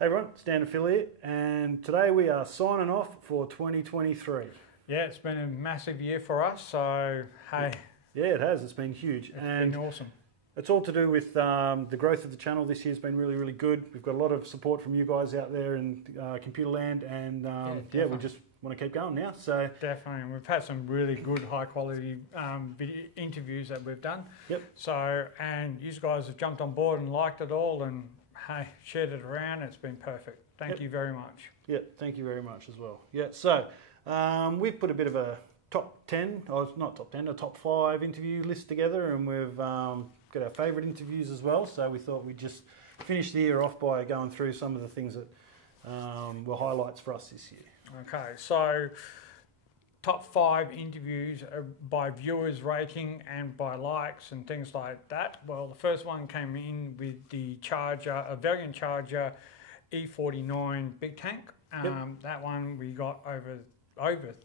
Hey everyone, it's Dan Affiliate, and today we are signing off for 2023. Yeah, it's been a massive year for us, so hey. Yeah, it has. It's been huge. It's been awesome. It's all to do with the growth of the channel. This year's been really, really good. We've got a lot of support from you guys out there in computer land, and we just want to keep going now. So definitely, and we've had some really good, high quality interviews that we've done. Yep. So, and you guys have jumped on board and liked it all, and hey, shared it around. It's been perfect. Thank you very much. Yeah, thank you very much as well. Yeah, so we've put a bit of a top 10, or not top 10, a top 5 interview list together, and we've got our favourite interviews as well. So we thought we'd just finish the year off by going through some of the things that were highlights for us this year. Okay, so top 5 interviews by viewers rating and by likes and things like that. Well, the first one came in with the Charger, a Valiant Charger E49 big tank. That one we got over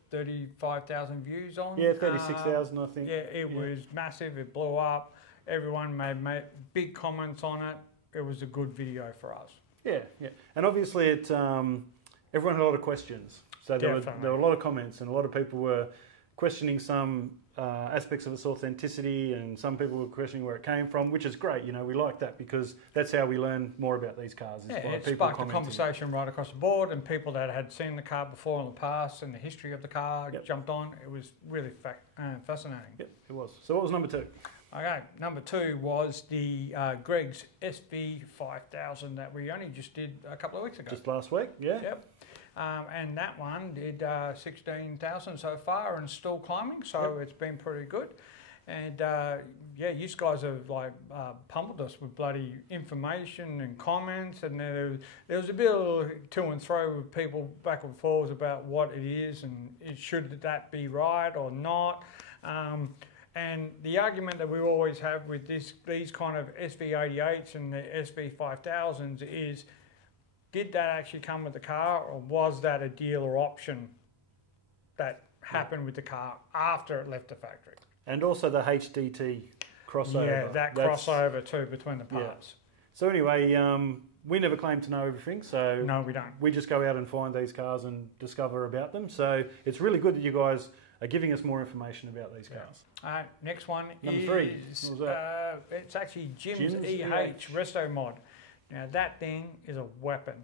35,000 views on. Yeah, 36,000 I think. Yeah, it was massive. It blew up. Everyone made big comments on it. It was a good video for us. Yeah, yeah, and obviously it. Everyone had a lot of questions. So there were a lot of comments, and a lot of people were questioning some aspects of its authenticity, and some people were questioning where it came from, which is great. You know, we like that because that's how we learn more about these cars. Yeah, it sparked a conversation right across the board, and people that had seen the car before in the past and the history of the car jumped on. It was really fascinating. Yep, it was. So what was number 2? Okay, number 2 was the Greg's SV5000 that we only just did a couple of weeks ago. Just last week, yeah. Yep. And that one did 16,000 so far and still climbing, so it's been pretty good. And yeah, you guys have pummeled us with bloody information and comments, and there was a bit of to and fro with people back and forth about what it is and should that be right or not. And the argument that we always have with these kind of SV88s and the SV5000s is, did that actually come with the car, or was that a dealer option that happened with the car after it left the factory? And also the HDT crossover. Yeah, that's crossover too between the parts. Yeah. So anyway, we never claim to know everything, so no, we don't. We just go out and find these cars and discover about them. So it's really good that you guys are giving us more information about these cars. Next one Number 3. What was that? It's actually Jim's EH Resto mod. Now that thing is a weapon,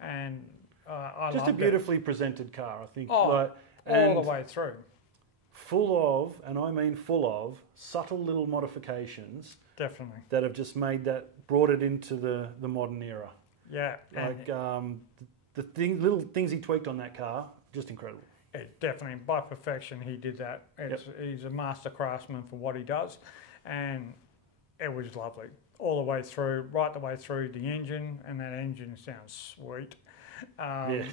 and I just a beautifully presented car, I think. All the way through. Full of, and I mean full of, subtle little modifications. Definitely. That have just brought it into the modern era. Yeah. Like little things he tweaked on that car, just incredible. Definitely, by perfection, he did that. He's a master craftsman for what he does, and it was lovely all the way through, right the way through the engine, and that engine sounds sweet. Right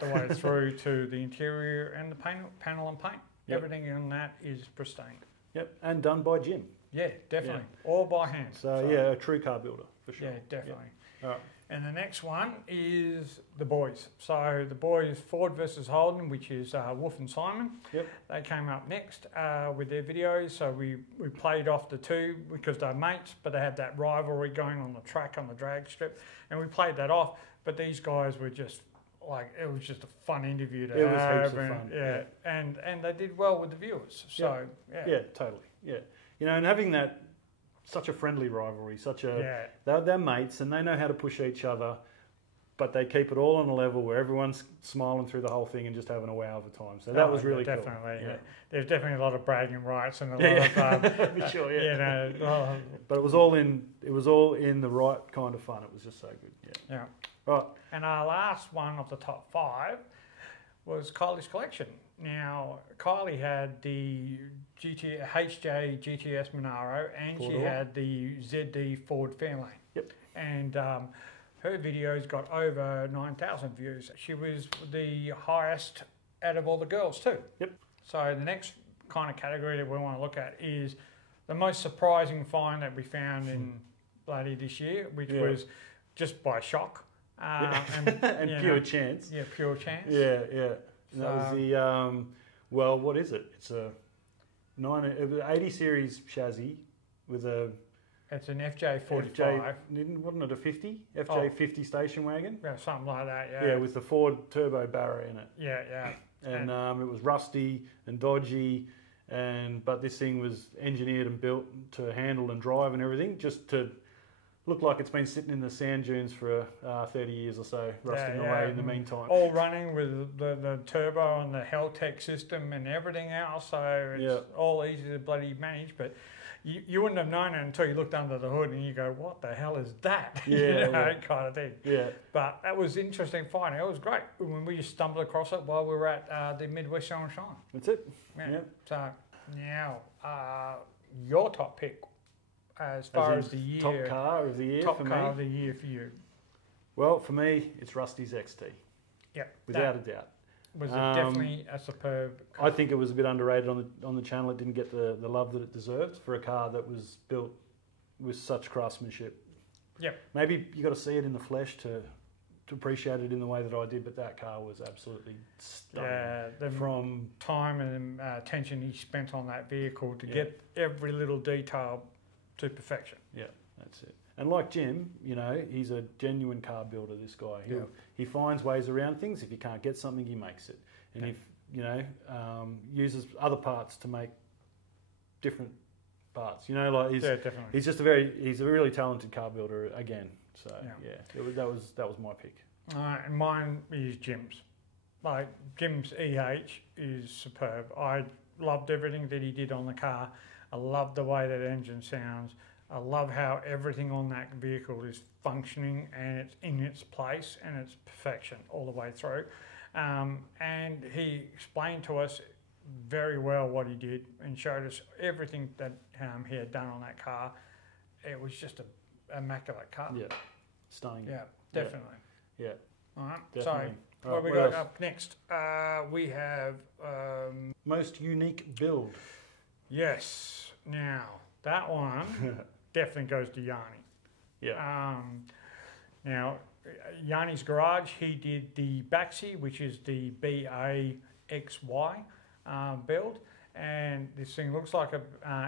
the way through to the interior and the panel and paint. Yep. Everything on that is pristine. Yep, and done by Jim. Yeah, definitely, all by hand. So yeah, a true car builder for sure. Yeah, definitely. All right. And the next one is the boys. So the boys, Ford versus Holden, which is Wolf and Simon. Yep. They came up next with their videos. So we played off the two because they're mates, but they had that rivalry going on the track, on the drag strip. And we played that off. But these guys were just it was just a fun interview to have. It was heaps of fun. Yeah. And they did well with the viewers. So, yeah, totally. Yeah. You know, and having such a friendly rivalry, they're mates and they know how to push each other, but they keep it all on a level where everyone's smiling through the whole thing and just having a wow of a time. So that was really cool. Definitely. Yeah. There's definitely a lot of bragging rights and a lot of sure, yeah. You know, but it was all in the right kind of fun. It was just so good. Yeah. Right. And our last one of the top 5 was Kylie's collection. Now, Kylie had the HJ GTS Monaro, and she had the ZD Ford Fairlane. Yep. And her videos got over 9,000 views. She was the highest out of all the girls too. Yep. So the next kind of category that we want to look at is the most surprising find that we found in bloody this year, which was just by shock. And pure chance. Yeah, pure chance. Yeah, yeah. And that was the, what is it? It's a 80 series chassis with a It's an FJ45. Wasn't it a 50? FJ50 station wagon? Yeah, something like that, yeah. Yeah, with the Ford Turbo Barra in it. Yeah, yeah. And it was rusty and dodgy, but this thing was engineered and built to handle and drive and everything, just to look like it's been sitting in the sand dunes for 30 years or so, rusting away in the meantime. All running with the turbo and the Helltech system and everything else, so it's all easy to bloody manage, but you wouldn't have known it until you looked under the hood and you go, what the hell is that? Yeah, kind of thing. Yeah. But that was interesting finding. It was great when we just stumbled across it while we were at the Midwest Show and Shine. That's it. Yeah. So now, your top pick as far as the year. Top car of the year top for me? Top car of the year for you. Well, for me, it's Rusty's XT. Yeah. Without a doubt. Was it definitely a superb car? I think it was a bit underrated on the channel. It didn't get the love that it deserves for a car that was built with such craftsmanship. Yep. Maybe you got to see it in the flesh to appreciate it in the way that I did, but that car was absolutely stunning. Yeah, from time and attention he spent on that vehicle to get every little detail to perfection. Yeah, that's it. And like Jim, you know, he's a genuine car builder, this guy. He finds ways around things. If you can't get something, he makes it. And if, you know, uses other parts to make different parts. You know, like he's just he's a really talented car builder again. So that was my pick. And mine is Jim's. Like Jim's EH is superb. I loved everything that he did on the car. I love the way that engine sounds. I love how everything on that vehicle is functioning and it's in its place and it's perfection all the way through. And he explained to us very well what he did and showed us everything that he had done on that car. It was just an immaculate car. Yeah, stunning. Yeah, definitely. Yeah. All right, definitely. So what we got up next? We have... most unique build. Yes. Now, that one definitely goes to Yanni. Yeah. Now, Yanni's Garage, he did the Baxi, which is the BAXY build. And this thing looks like a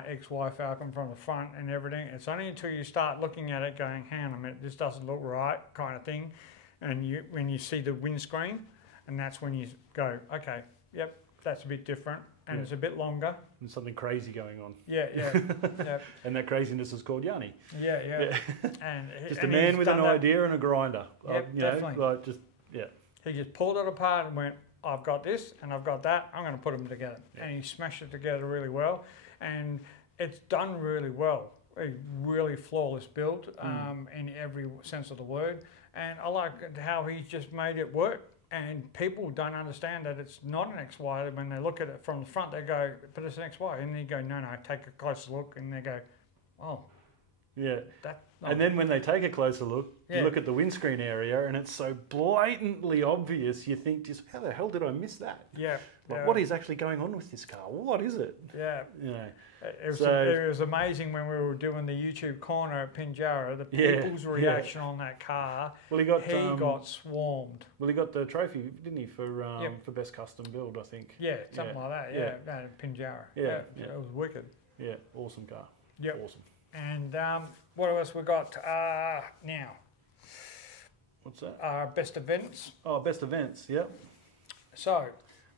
XY Falcon from the front and everything. It's only until you start looking at it going, hang on a minute, this doesn't look right, kind of thing. And when you see the windscreen, and that's when you go, okay, yep, that's a bit different. And it's a bit longer. And something crazy going on. Yeah. And that craziness is called Yanni. Yeah. And just a man with an idea and a grinder. Yep, definitely. He just pulled it apart and went, I've got this and I've got that. I'm going to put them together. Yeah. And he smashed it together really well. And it's done really well. A really flawless build in every sense of the word. And I like how he's just made it work. And people don't understand that it's not an XY. When they look at it from the front, they go, but it's an XY. And they go, no, take a closer look. And they go, oh. Yeah. And then when they take a closer look, you look at the windscreen area and it's so blatantly obvious, you think, just how the hell did I miss that? Yeah. What is actually going on with this car? What is it? Yeah. You know. It was amazing when we were doing the YouTube corner at Pinjarra, the people's reaction on that car. Well, he got swarmed. Well, he got the trophy, didn't he, for best custom build, I think. Yeah, something like that. Yeah, Pinjarra. Yeah, it was wicked. Yeah, awesome car. Yeah, awesome. And what else we got now? What's that? Best events. Oh, best events. Yep. So.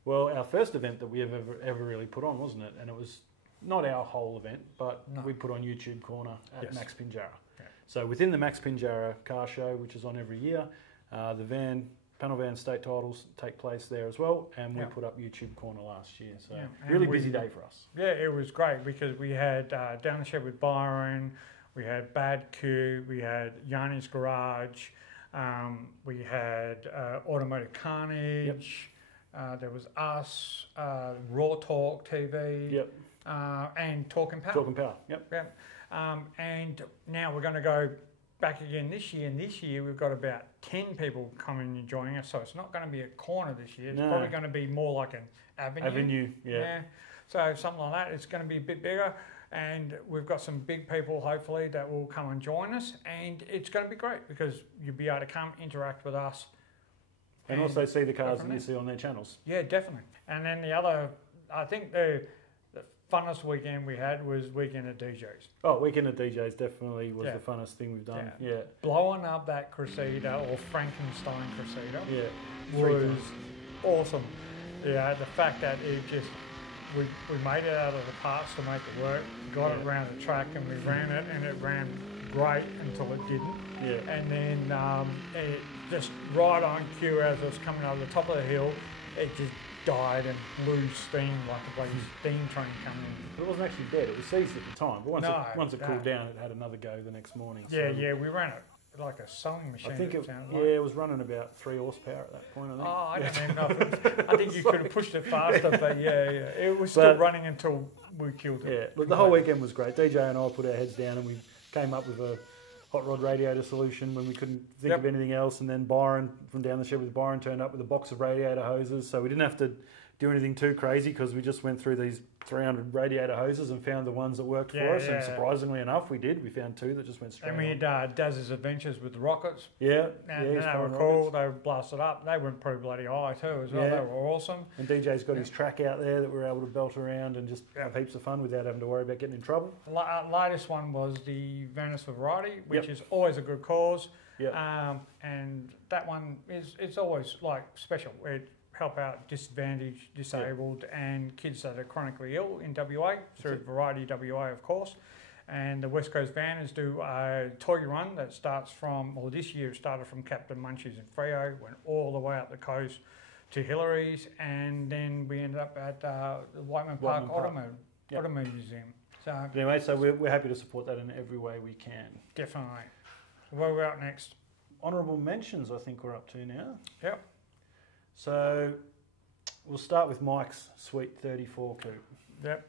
Well, our first event that we have ever really put on, wasn't it? And it was not our whole event, but we put on YouTube Corner at Max Pinjarra. Yeah. So within the Max Pinjarra car show, which is on every year, the panel van state titles take place there as well, and we put up YouTube Corner last year. So really busy day for us. Yeah, it was great because we had Down the Shed with Byron, we had Bad Q, we had Yanni's Garage, we had Automotive Carnage, there was us, Raw Talk TV. Yep. And Talking Power. Talking Power, yep. And now we're going to go back again this year, and this year we've got about 10 people coming and joining us, so it's not going to be a corner this year. It's probably going to be more like an avenue. Yeah. So something like that. It's going to be a bit bigger, and we've got some big people, hopefully, that will come and join us, and it's going to be great because you'll be able to come interact with us. And also see the cars that you see on their channels. Yeah, definitely. And then the other, I think the funnest weekend we had was weekend at DJs. Oh, weekend at DJs definitely was the funnest thing we've done. Yeah. Blowing up that Crusader or Frankenstein Crusader Yeah. was awesome. Yeah, the fact that it just, we made it out of the parts to make it work, got it around the track and we ran it and it ran great until it didn't. Yeah. And then it just right on cue as it was coming over the top of the hill, it just died and blew steam like a bloody steam train coming in. But it wasn't actually dead, it was seized at the time. But once it cooled down, it had another go the next morning. Yeah, we ran it like a sewing machine. I think it was running about 3 horsepower at that point, I think. Oh, I don't even know. I think you could have pushed it faster, but it was still running until we killed it. Yeah, look, the whole weekend was great. DJ and I put our heads down and we came up with a hot rod radiator solution when we couldn't think of anything else, and then Byron from down the shed with Byron turned up with a box of radiator hoses, so we didn't have to do anything too crazy because we just went through these 300 radiator hoses and found the ones that worked for us, and surprisingly enough we did. We found 2 that just went straight on. And we had Daz's Adventures with the rockets. Yeah, and they were cool. They were blasted up. They went pretty bloody high too as well. They were awesome. And DJ's got his track out there that we were able to belt around and just have heaps of fun without having to worry about getting in trouble. Latest one was the Venice Variety, which is always a good cause. And that one it's always like special. It help out disadvantaged, disabled and kids that are chronically ill in WA through Variety WA, of course. And the West Coast Vanners do a toy run that starts from, well, this year it started from Captain Munch's in Freo, went all the way up the coast to Hillary's, and then we ended up at the Whiteman Park Automobile Museum. So anyway, so we're happy to support that in every way we can. Definitely. Where we're at next? Honourable mentions, I think we're up to now. Yep. So we'll start with Mike's Sweet 34 coupe. Yep.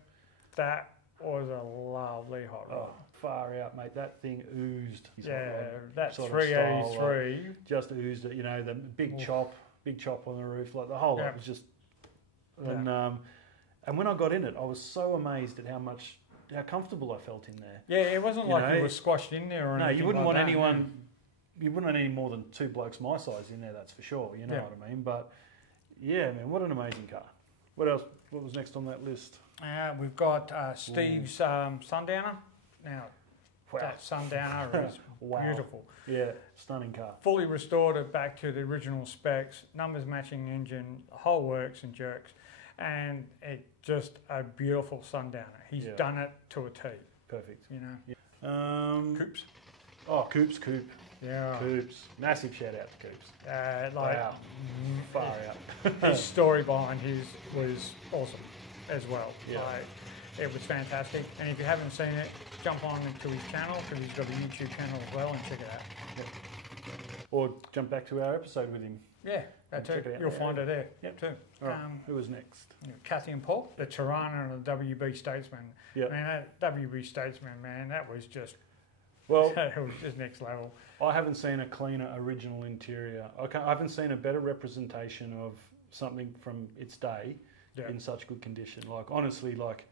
That was a lovely hot rod. Oh, far out, mate. That thing oozed. That 383 just oozed it. You know, the big chop on the roof, like the whole lot was just. And when I got in it, I was so amazed at how comfortable I felt in there. Yeah, it wasn't you were squashed in there or anything. No, you wouldn't want anyone. You wouldn't want any more than 2 blokes my size in there, that's for sure. You know what I mean? But yeah, man, what an amazing car. What else? What was next on that list? We've got Steve's Sundowner. Now, that Sundowner is beautiful. Yeah, stunning car. Fully restored it back to the original specs, numbers matching engine, whole works and jerks. And it's just a beautiful Sundowner. He's done it to a T. Perfect. You know. Yeah. Coupes. Oh, Coupes. Yeah. Coupes. Massive shout out to Coupes. Wow. Far out. His story behind his was awesome as well. Yeah. It was fantastic. And if you haven't seen it, jump on to his channel, because he's got a YouTube channel as well, and check it out. Yep. Or jump back to our episode with him. Yeah, that too. You'll find it there. Yep. Too. All right. Who was next? Kathy and Paul, the Tirana and the WB Statesman. Yep. Man, that WB Statesman, man, that was just... Well, it was just next level. I haven't seen a cleaner original interior. I haven't seen a better representation of something from its day in such good condition. Like, honestly, like,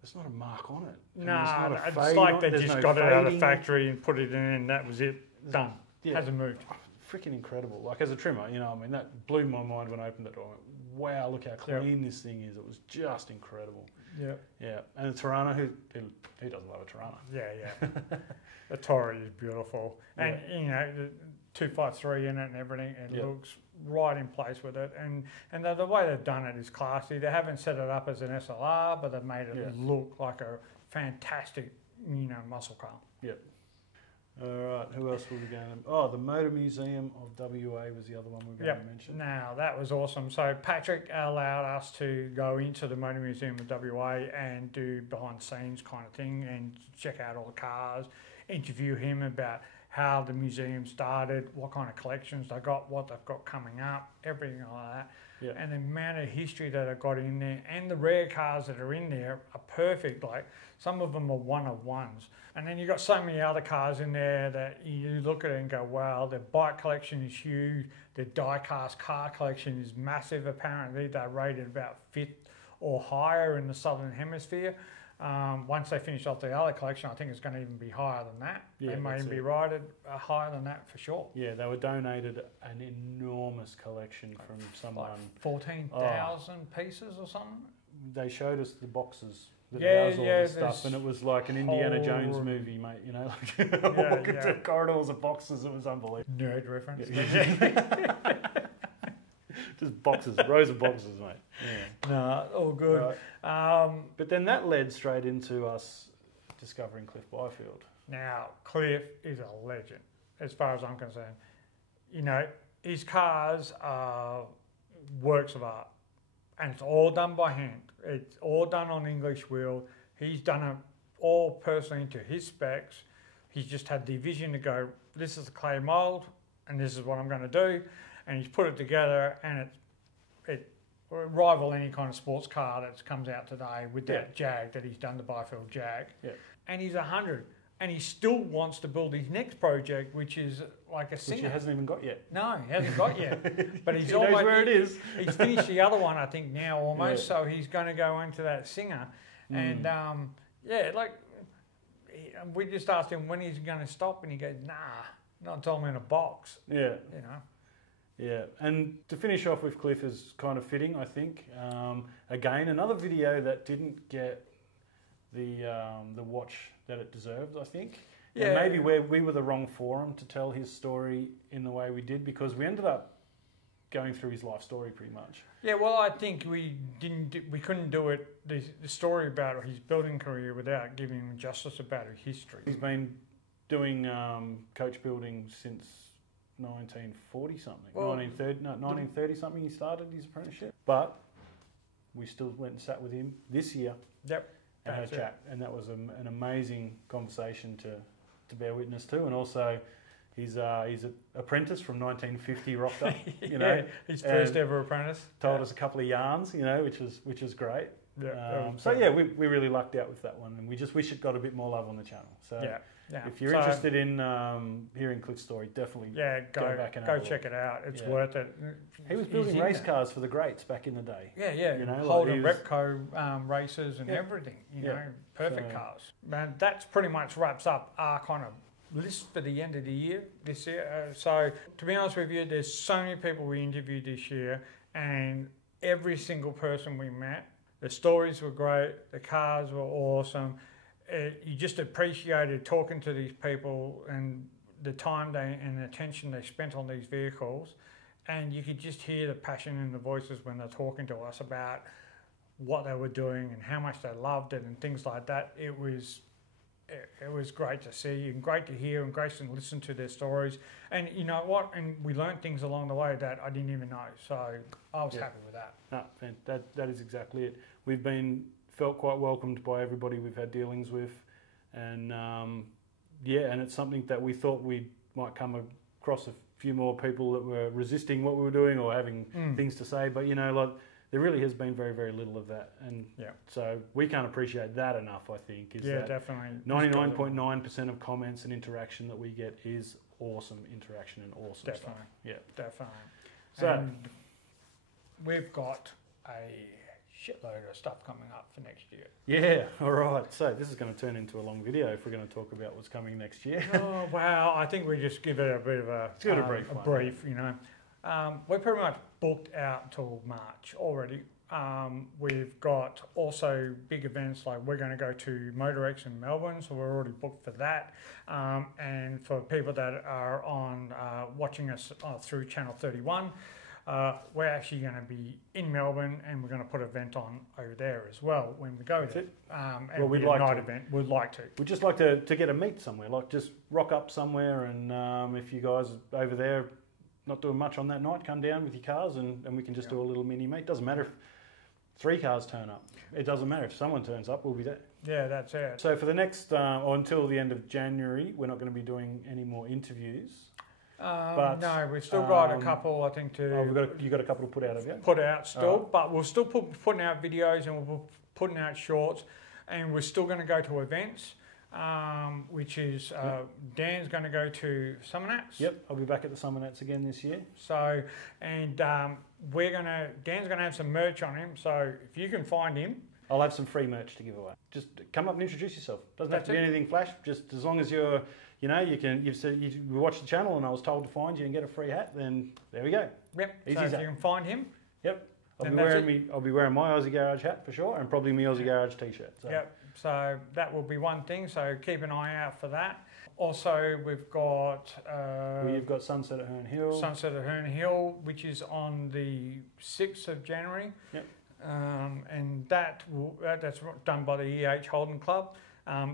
there's not a mark on it. No, it's like they just got it out of the factory and put it in and that was it. Done. Yeah. Hasn't moved. Freaking incredible. Like, as a trimmer, you know, I mean, that blew my mind when I opened it. I went, wow, look how clean this thing is. It was just incredible. Yeah. Yeah. And the Tirana, who doesn't love a Tirana? Yeah. The Tory is beautiful. And, you know, the 253 in it and everything, it looks right in place with it. And the way they've done it is classy. They haven't set it up as an SLR, but they've made it look like a fantastic, you know, muscle car. Yep. All right, who else were we going to... Oh, the Motor Museum of WA was the other one we were going to mention. Now, that was awesome. So Patrick allowed us to go into the Motor Museum of WA and do behind-the-scenes kind of thing and check out all the cars, interview him about how the museum started, what kind of collections they got, what they've got coming up, everything like that. Yeah. And the amount of history that I've got in there and the rare cars that are in there are perfect. Like, some of them are one-of-ones. And then you've got so many other cars in there that you look at it and go, wow, their bike collection is huge. Their die-cast car collection is massive. Apparently, they're rated about 5th or higher in the Southern Hemisphere. Once they finish off the other collection, I think it's going to even be higher than that. Yeah, they may even be rated higher than that for sure. Yeah, they were donated an enormous collection from someone. Like 14,000 pieces or something? they showed us the boxes that Yeah, house all yeah, this stuff, and it was like an Indiana Jones whole- movie, mate. You know, like walking through corridors of boxes. It was unbelievable. Nerd reference. Just boxes, rows of boxes, mate. Yeah. No, all good. Right. But then that led straight into us discovering Cliff Byfield. Now, Cliff is a legend, as far as I'm concerned. You know, his cars are works of art, and it's all done by hand. It's all done on English wheel. He's done it all personally to his specs. He's just had the vision to go, this is the clay mould, and this is what I'm going to do. And he's put it together, and it rival any kind of sports car that comes out today with that Jag that he's done, the Byfield Jag. Yeah. And he's 100, and he still wants to build his next project, which is like a singer. Which he hasn't even got yet. No, he hasn't got yet. But he's he knows where it is. He's finished the other one, I think, now almost. So he's going to go into that singer, and we just asked him when he's going to stop, and he goes, "Nah, not until I'm in a box." Yeah. You know. Yeah, and to finish off with Cliff is kind of fitting, I think. Again, another video that didn't get the watch that it deserved, I think. Yeah. And maybe we were the wrong forum to tell his story in the way we did, because we ended up going through his life story pretty much. Yeah, well, I think we couldn't do it, the story about his building career without giving him justice about his history. He's been doing coach building since 1940 something, 1930 something. He started his apprenticeship, but we still went and sat with him this year. Yep, and had a chat, and that was an amazing conversation to bear witness to. And also, he's an apprentice from 1950, rocked up, you know, his first ever apprentice. Told us a couple of yarns, you know, which is great. Yeah, we really lucked out with that one, and we just wish it got a bit more love on the channel. So. Yeah. If you're interested in hearing Cliff's story, definitely go back and check it out. It's worth it. He was building race cars for the greats back in the day. Yeah. You know, Holden Repco races and everything. You know, perfect cars. Man, that's pretty much wraps up our kind of list for the end of the year this year. So to be honest with you, there's so many people we interviewed this year, and every single person we met, the stories were great, the cars were awesome. You just appreciated talking to these people and the time and the attention they spent on these vehicles, and you could just hear the passion in the voices when they're talking to us about what they were doing and how much they loved it and things like that. It was great to see and great to hear and great to listen to their stories. And you know what? And we learned things along the way that I didn't even know. So I was happy with that. No, that is exactly it. We've felt quite welcomed by everybody we've had dealings with, and and it's something that we thought we might come across a few more people that were resisting what we were doing or having things to say, but you know, like, there really has been very, very little of that, and so we can't appreciate that enough. I think that definitely 99.9% of comments and interaction that we get is awesome interaction and awesome stuff. Definitely. So and we've got a shitload of stuff coming up for next year. Yeah, all right. So this is going to turn into a long video if we're going to talk about what's coming next year. Oh, wow. I think we just give it a bit of a brief, you know. We're pretty much booked out till March already. We've got also big events, like we're going to go to MotorX in Melbourne, so we're already booked for that. And for people that are on watching us through Channel 31, we're actually going to be in Melbourne, and we're going to put an event on over there as well when we go there. Well, we'd like to. Event. We'd like to. We'd just like to get a meet somewhere, like just rock up somewhere, and if you guys over there not doing much on that night, come down with your cars, and we can just do a little mini meet. Doesn't matter if 3 cars turn up. It doesn't matter if someone turns up, we'll be there. Yeah, that's it. So for the next, or until the end of January, we're not going to be doing any more interviews. But no, we've still got a couple, I think, to... you've got a couple to put out, have you? Put out still, but we'll still putting out videos, and we'll be putting out shorts, and we're still going to go to events, which is Dan's going to go to Summer Nats. Yep, I'll be back at the Summer Nats again this year. So, and Dan's going to have some merch on him, so if you can find him... I'll have some free merch to give away. Just come up and introduce yourself. Doesn't have to be anything flash, just as long as you're... You know, you watch the channel and I was told to find you and get a free hat, then there we go. Yep, Easy so as if you can find him, yep, I'll be wearing my Aussie Garage hat for sure, and probably my Aussie Garage t-shirt. So. Yep. So that will be one thing. So keep an eye out for that. Also, we've got... you've got Sunset at Herne Hill. Sunset at Herne Hill, which is on the 6th of January. Yep. And that's done by the EH Holden Club.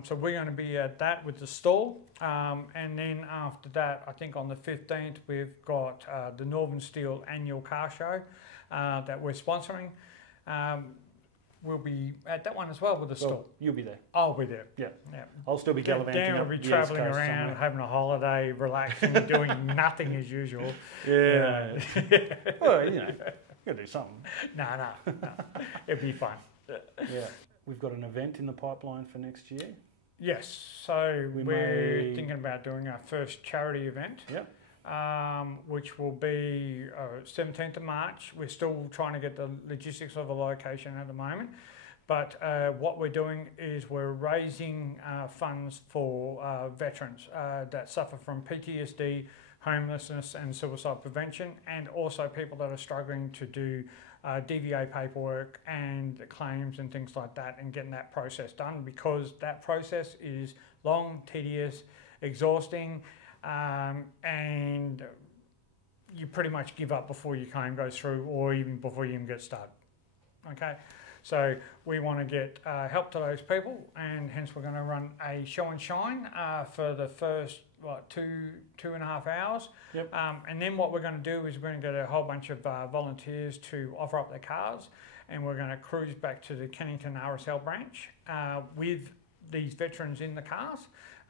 So we're going to be at that with the stall. And then after that, I think on the 15th, we've got the Northern Steel Annual Car Show that we're sponsoring. We'll be at that one as well with the stall. You'll be there. I'll be there. Yeah. Yeah. I'll still be gallivanting. Dan will be travelling around, somewhere. having a holiday, relaxing, doing nothing as usual. Yeah. Well, you know, you got to do something. No. It'll be fun. Yeah. We've got an event in the pipeline for next year. Yes. So we're thinking about doing our first charity event. Yep. Which will be 17th of March. We're still trying to get the logistics of the location at the moment. But what we're doing is we're raising funds for veterans that suffer from PTSD, homelessness and suicide prevention, and also people that are struggling to do DVA paperwork and claims and things like that, and getting that process done, because that process is long, tedious, exhausting, and you pretty much give up before your claim goes through, or even before you even get started. Okay, so we want to get help to those people, and hence we're going to run a show and shine for the first 2.5 hours. Yep. And then what we're going to do is we're going to get a whole bunch of volunteers to offer up their cars, and we're going to cruise back to the Kennington RSL branch with these veterans in the cars.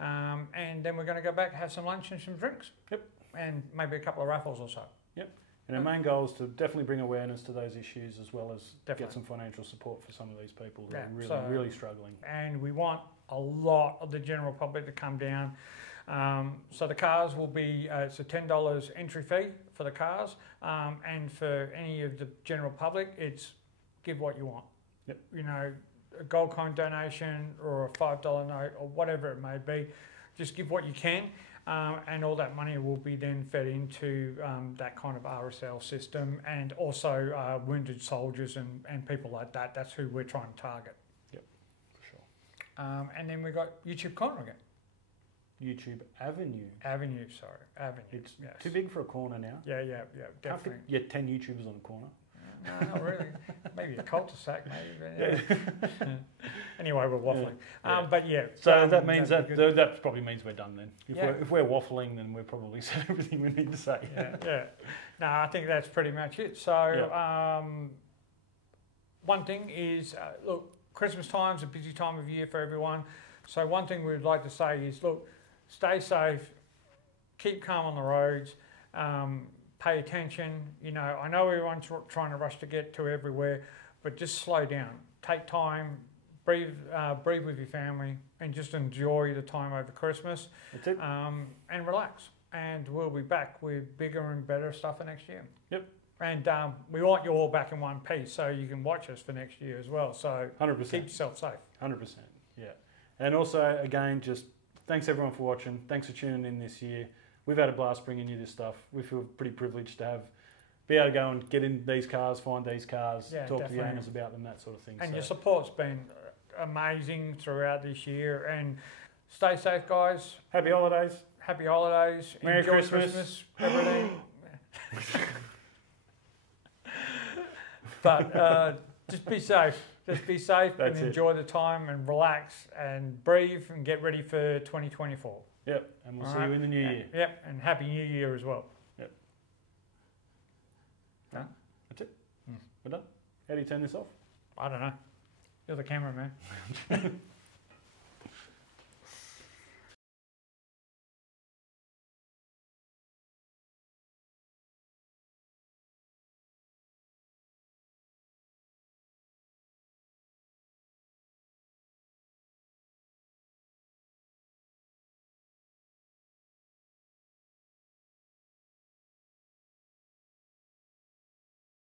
And then we're going to go back, have some lunch and some drinks. Yep. And maybe a couple of raffles or so. Yep. And our main goal is to definitely bring awareness to those issues, as well as Definitely. get some financial support for some of these people who Yeah, are really struggling. And we want a lot of the general public to come down. So the cars will be, it's a $10 entry fee for the cars. And for any of the general public, it's give what you want. Yep. You know, a gold coin donation or a $5 note or whatever it may be, just give what you can, and all that money will be then fed into that kind of RSL system, and also wounded soldiers and people like that. That's who we're trying to target. Yep, for sure. And then we've got YouTube corner again. YouTube Avenue. Avenue. It's yes. too big for a corner now. Yeah, definitely. Can't fit 10 YouTubers on a corner. No, not really. Maybe a cul-de-sac, maybe. But yeah. Anyway, we're waffling. Yeah. But yeah. So that means that probably means we're done then. If we're waffling, then we've probably said everything we need to say. Yeah. No, I think that's pretty much it. So one thing is, look, Christmas time's a busy time of year for everyone. So one thing we'd like to say is, look, stay safe, keep calm on the roads. Pay attention. You know, I know everyone's trying to rush to get to everywhere, but just slow down. Take time, breathe with your family, and just enjoy the time over Christmas. That's it. And relax. And we'll be back with bigger and better stuff for next year. Yep. And we want you all back in one piece, so you can watch us for next year as well. So 100%. keep yourself safe. 100%. Yeah. And also, again, just thanks everyone for watching. Thanks for tuning in this year. We've had a blast bringing you this stuff. We feel pretty privileged to be able to go and get in these cars, find these cars, talk to the owners about them, that sort of thing. And your support's been amazing throughout this year. And stay safe, guys. Happy holidays. Happy holidays. Merry Enjoy Christmas. Everything. But just be safe. Just be safe and enjoy the time and relax and breathe and get ready for 2024. Yep, and we'll see you in the new year. Yep, and Happy New Year as well. Yep. Done? That's it. We're done. How do you turn this off? I don't know. You're the cameraman.